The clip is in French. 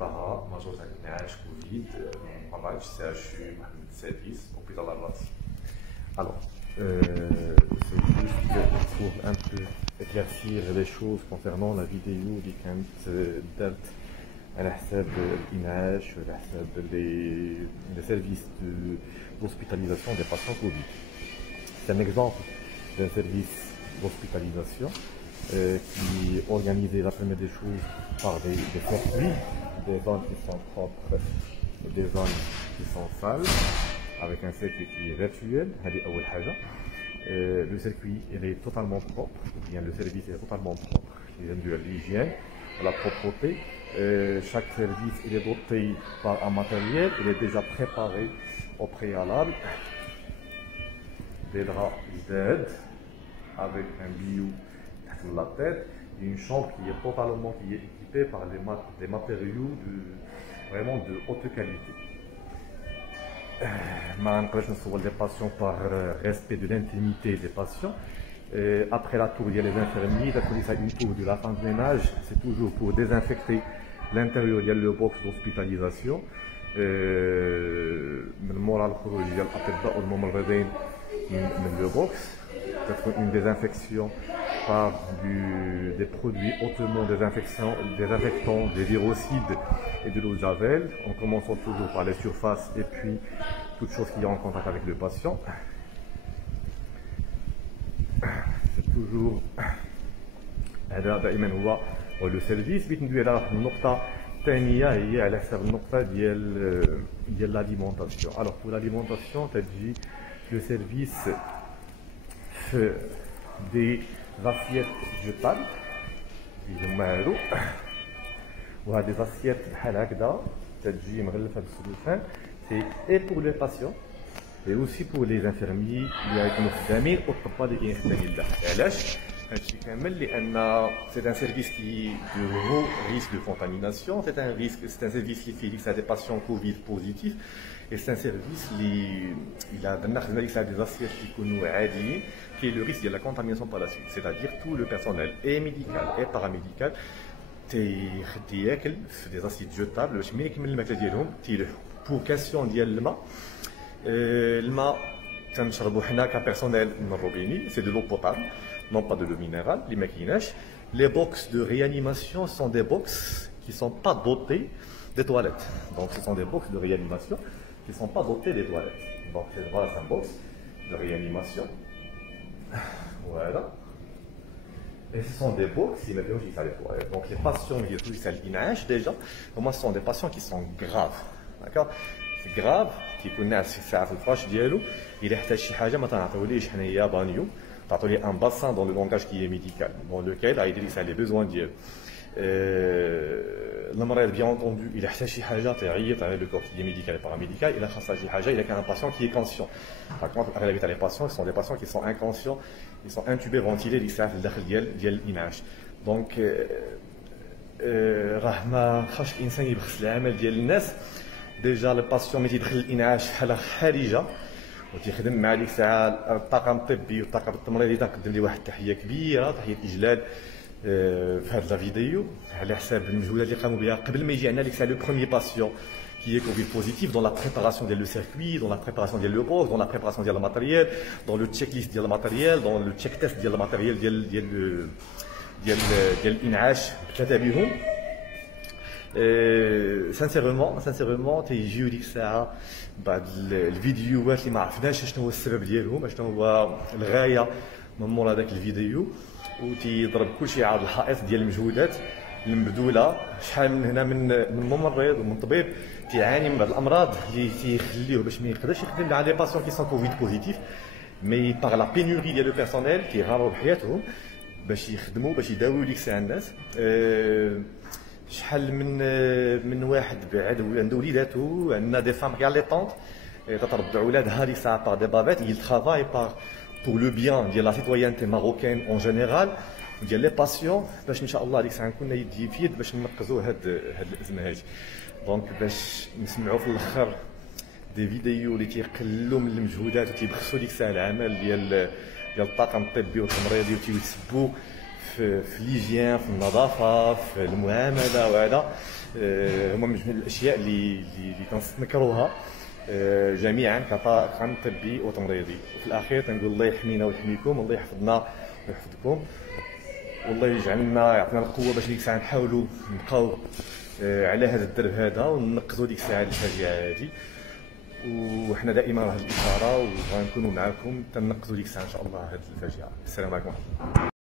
طه ماجور تاع الانعاش كوفيد مراج CHU محمد السادس hôpital الراس. Alors, c'est juste pour un peu éclaircir les choses concernant la vidéo qui كانت دارت على حساب الإنعاش وعلى حساب les services d'hospitalisation des patients Covid. C'est un exemple d'un service d'hospitalisation qui est organisé la première des choses par des circuits, des zones qui sont propres et des zones qui sont sales, avec un circuit qui est virtuel. Le circuit il est totalement propre, ou bien le service est totalement propre, il y a de l'hygiène, de la propreté. Chaque service il est doté par un matériel, il est déjà préparé au préalable, des draps d'aide avec un bio sur la tête, et une chambre qui est totalement équipée par des matériaux vraiment de haute qualité. Ma impression des patients par respect de l'intimité des patients. Après la tour, il y a les infirmiers. Une tour de la fin de ménage, c'est toujours pour désinfecter l'intérieur. Il y a le box d'hospitalisation. Le moral, il y a le box. Peut-être une désinfection par des produits hautement désinfectants, des virocides et de l'eau de javel, en commençant toujours par les surfaces et puis toute chose qui est en contact avec le patient. C'est toujours دائما هو le service. بغيت ندوي على النقطة الثانية هي على حساب النقطة ديال l'alimentation. Alors pour l'alimentation تجي le service des assiettes jetables اللي هما وهاد les assiettes بحال هكذا تجي مغلفة بالسلوفان. C'est et pour les patients et aussi pour les infirmiers اللي غيكونوا خدامين والطباء اللي كاينين خدامين لداخل. علاش هادشي كامل؟ لان c'est un service qui de gros risque de contamination. C'est un service qui fait à des patients Covid positifs. Et c'est un service qui a des assiettes qui sont عاديين, qui est le risque de la contamination par la suite. C'est-à-dire tout le personnel, et médical et paramédical, تياكل في des assiettes jetables باش ملي يكمل الماكله ديالهم تيلوحوا. pour question ديال الماء, الماء تنشربوا حنا كبيرسونيل من الروبيني, c'est de l'eau potable, non pas de l'eau minérale اللي ما كايناش. Les box de réanimation sont des box qui sont pas dotés des toilettes. Donc ce sont des box de réanimation qui ne sont pas dotés des toilettes. Donc voilà, c'est un box de réanimation. Voilà. Et ce sont des box qui mettent aussi les toilettes. Donc les patients qui utilisent l'INH déjà, comment ce sont des patients qui sont graves. D'accord? C'est grave, qui connaissent في الساعة في الفراش ديالو, il احتاج شي حاجة ما تنعطيوليش حنايا بانيو, تعطولي un bassin dans le langage qui est médical, dans lequel il a les besoins ديالو. المريض bien entendu il a شي حاجه تعيط على le corps qui est médical et paramédical, il a خاصها شي حاجه, il a qu'un patient qui est conscient. Par contre la réalité les patients, ce sont des patients qui sont inconscients, ils sont intubés, ventilés, اللي ساعه في الداخل ديال الانعاش. دونك راه ما خاصش الانسان يبخس العمل ديال الناس. ديجا الباسيون ملي تيدخل الانعاش حاله خارجه وتيخدم مع ديك الساعه الطاقم الطبي والطاقم التمريضي, تنقدم ليه واحد التحيه كبيره, تحيه اجلال في هذه الفيديو على حساب المجهودات اللي قاموا بها قبل ما يجي عندنا ديك الساعه لو بروميير باسيون qui est Covid positif, dans la préparation du circuit, dans la préparation du box, dans la préparation du matériel, dans le checklist du matériel, dans le check test du matériel ديال الانعاش بثلاثه بهم. سانسيرمون تيجيو ديك الساعه بعض الفيديوهات اللي ما عرفناش شنو هو السبب ديالهم, شنو هو الغايه من مور هذاك الفيديو, وتيضرب كلشي عاد الحائط ديال المجهودات المبذوله. شحال من هنا من ممرض ومن طبيب تيعاني من بعض الامراض اللي تيخليوه باش ما يقدرش يخدم مع لي باسيون كي سون كوفيد بوزيتيف, مي باغ لا بينوري ديال لو بيرسونيل كيغاروا بحياتهم باش يخدموا باش يداويو ديك الساعه الناس. شحال من واحد بعد عنده وليداتو, عندنا دي فام غاليطونت تتربع ولادها ديك الساعه باغ دي بافيت, il travaille pour le bien ديال لا citoyenneté marocaine en général ديال لي باسيون, باش ان شاء الله ديك الساعه نكون يدي في يد باش ننقذوا هاد الازمه هادي. دونك باش نسمعوا في الاخر دي فيديو اللي تيقلوا من المجهودات وتيبخسوا ديك الساعه العمل ديال الطاقم الطبي والتمريضي وتيسبوا في ليجيان, في النظافه, في المعامله وهذا. هما من الاشياء اللي كنتنكروها جميعا كطاقم طبي وتمريضي. وفي الاخير تنقول الله يحمينا ويحميكم، والله يحفظنا ويحفظكم، والله يجعلنا يعطينا القوه باش ديك الساعه نحاولوا نبقاو على هذا الدرب هذا وننقذوا ديك الساعه الفاجعه هذه. وحنا دائما راه الاشاره وغنكونوا معكم تنقذوا ديك الساعه ان شاء الله هذه الفاجعه. السلام عليكم ورحمه الله.